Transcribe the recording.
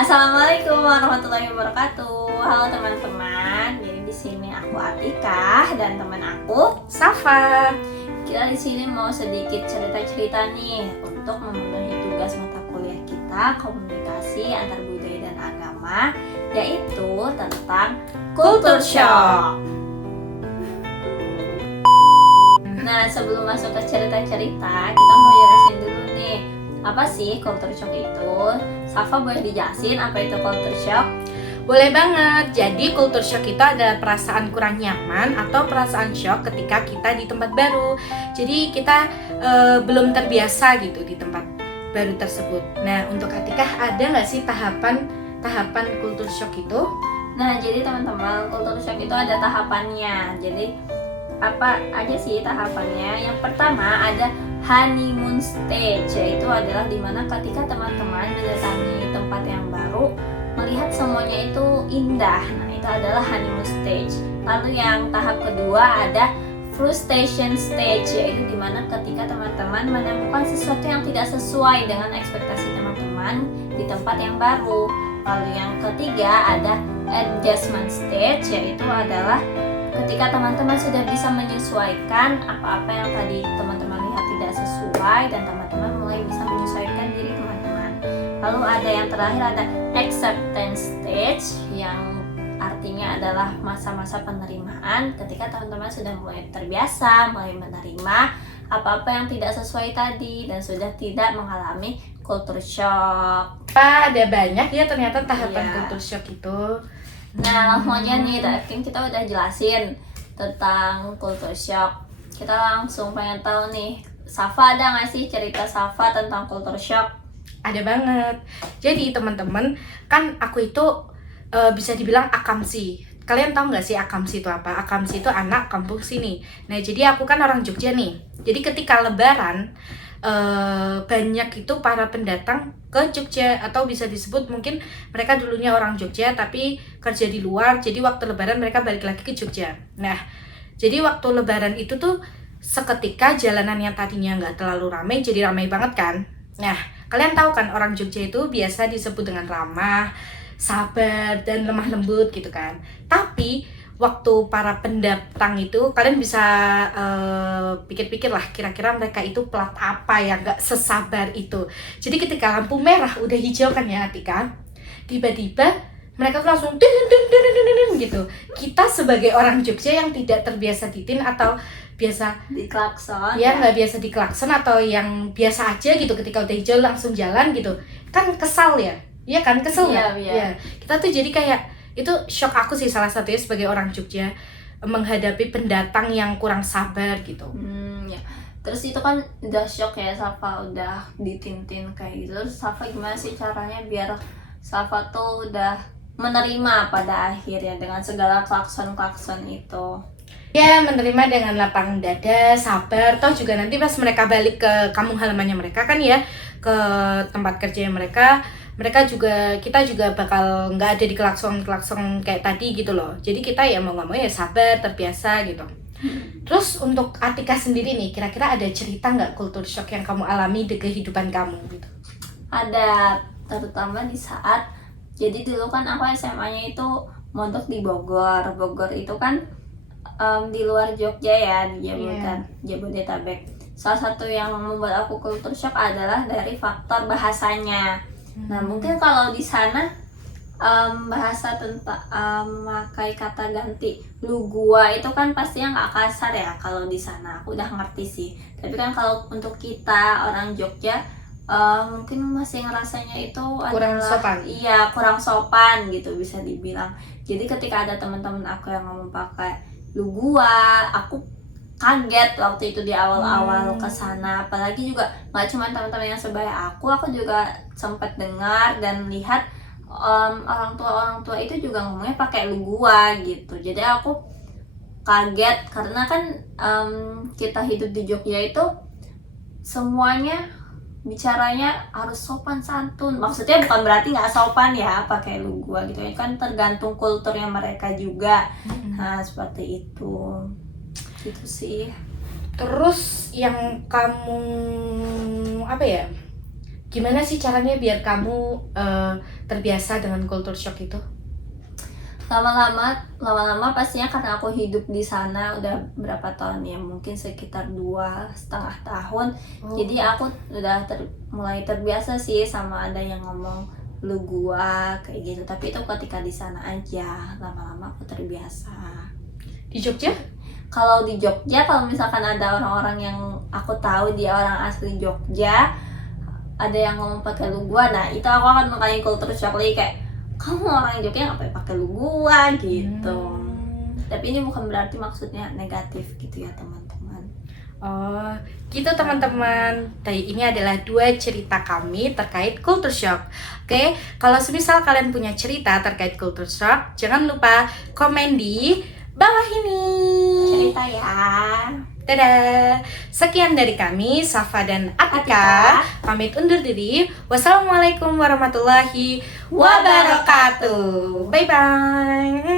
Assalamualaikum warahmatullahi wabarakatuh. Halo teman-teman. Jadi di sini aku Atika dan teman aku Safa. Kita di sini mau sedikit cerita-cerita nih untuk memenuhi tugas mata kuliah kita komunikasi antar budaya dan agama, yaitu tentang culture shock. Nah, sebelum masuk ke cerita-cerita, kita mau jelasin dulu nih, apa sih culture shock itu? Safa boleh dijelasin apa itu culture shock? Boleh banget. Jadi culture shock itu adalah perasaan kurang nyaman atau perasaan shock ketika kita di tempat baru. Jadi kita belum terbiasa gitu di tempat baru tersebut. Nah, untuk Atikah ada nggak sih tahapan culture shock itu? Nah, jadi teman-teman, culture shock itu ada tahapannya. Jadi apa aja sih tahapannya? Yang pertama ada honeymoon stage, yaitu adalah dimana ketika teman-teman mendatangi tempat yang baru, melihat semuanya itu indah. Nah, itu adalah honeymoon stage. Lalu yang tahap kedua ada frustration stage, yaitu dimana ketika teman-teman menemukan sesuatu yang tidak sesuai dengan ekspektasi teman-teman di tempat yang baru. Lalu yang ketiga ada adjustment stage, yaitu adalah ketika teman-teman sudah bisa menyesuaikan apa-apa yang tadi teman-teman lihat tidak sesuai dan teman-teman mulai bisa menyesuaikan diri teman-teman. Lalu ada yang terakhir ada acceptance stage, yang artinya adalah masa-masa penerimaan ketika teman-teman sudah mulai terbiasa, mulai menerima apa-apa yang tidak sesuai tadi dan sudah tidak mengalami culture shock. Ada banyak ya ternyata tahapan Iya. culture shock itu. Nah, langsung aja nih, kan kita udah jelasin tentang culture shock. Kita langsung pengen tahu nih, Safa ada nggak sih cerita Safa tentang culture shock? Ada banget. Jadi teman-teman, kan aku itu bisa dibilang akamsi. Kalian tahu nggak sih akamsi itu apa? Akamsi itu anak kampung sini. Nah, jadi aku kan orang Jogja nih. Jadi ketika Lebaran banyak itu para pendatang ke Jogja, atau bisa disebut mungkin mereka dulunya orang Jogja tapi kerja di luar, jadi waktu Lebaran mereka balik lagi ke Jogja. Nah, jadi waktu Lebaran itu tuh seketika jalanan yang tadinya nggak terlalu ramai jadi ramai banget kan. Nah, kalian tahu kan orang Jogja itu biasa disebut dengan ramah, sabar, dan lemah lembut gitu kan. Tapi waktu para pendatang itu, kalian bisa pikir-pikir lah kira-kira mereka itu plat apa yang gak sesabar itu. Jadi ketika lampu merah udah hijau kan ya Atika, tiba-tiba mereka tuh langsung din gitu. Kita sebagai orang Jogja yang tidak terbiasa ditin atau biasa Di klakson ya nggak biasa diklakson atau yang biasa aja gitu, ketika udah hijau langsung jalan gitu kan, kesal ya, iya kan, kesel nggak? Iya. Ya, kita tuh jadi kayak itu shock aku sih salah satunya sebagai orang Jogja menghadapi pendatang yang kurang sabar gitu. Ya. Terus itu kan udah shock ya, Safa udah ditintin kayak gitu. Terus Safa gimana sih caranya biar Safa tuh udah menerima pada akhirnya dengan segala klakson-klakson itu? Ya, menerima dengan lapang dada, sabar. Toh juga nanti pas mereka balik ke kampung halamannya mereka kan ya, ke tempat kerja mereka juga, kita juga bakal nggak ada di klakson kayak tadi gitu loh. Jadi kita ya mau nggak mau ya sabar, terbiasa gitu. Terus untuk Atika sendiri nih, kira-kira ada cerita nggak culture shock yang kamu alami di kehidupan kamu gitu? Ada, terutama di saat, jadi dulu kan aku SMA-nya itu mondok di Bogor. Bogor itu kan di luar Jogja ya, di Jabodetabek. Salah satu yang membuat aku culture shock adalah dari faktor bahasanya. Nah, mungkin kalau di sana bahasa tentang memakai kata ganti lu gua itu kan pastinya nggak kasar ya. Kalau di sana aku udah ngerti sih, tapi kan kalau untuk kita orang Jogja mungkin masih ngerasanya itu Kurang adalah sopan. Iya, kurang sopan gitu bisa dibilang. Jadi ketika ada teman-teman aku yang ngomong pakai lu gua, aku kaget waktu itu di awal-awal kesana. Apalagi juga nggak cuma teman-teman yang sebaya aku juga sempat dengar dan lihat orang tua itu juga ngomongnya pakai lu gua gitu. Jadi aku kaget karena kan kita hidup di Jogja itu semuanya bicaranya harus sopan santun. Maksudnya bukan berarti nggak sopan ya pakai lu gua gitu ya, kan tergantung kulturnya mereka juga. Nah, seperti itu gitu sih. Terus yang kamu apa ya, gimana sih caranya biar kamu terbiasa dengan culture shock itu? Lama-lama pastinya karena aku hidup di sana udah berapa tahun ya, mungkin sekitar 2,5 tahun. Jadi aku udah mulai terbiasa sih sama ada yang ngomong lu gua kayak gitu, tapi itu ketika di sana aja, lama-lama aku terbiasa. Di Jogja? Kalau di Jogja, kalau misalkan ada orang-orang yang aku tahu dia orang asli Jogja, ada yang ngomong pakai lu gua, nah itu aku akan mengkain culture shock lagi, kayak kamu orang Jogja ngapain pakai lu gua gitu. Tapi ini bukan berarti maksudnya negatif gitu ya teman-teman. Oh, gitu teman-teman. Tadi ini adalah 2 cerita kami terkait culture shock. Oke, kalau semisal kalian punya cerita terkait culture shock, jangan lupa komen di bawah ini. Cerita ya. Dadah. Sekian dari kami, Safa dan Atika. Pamit undur diri. Wassalamualaikum warahmatullahi wabarakatuh. Bye bye.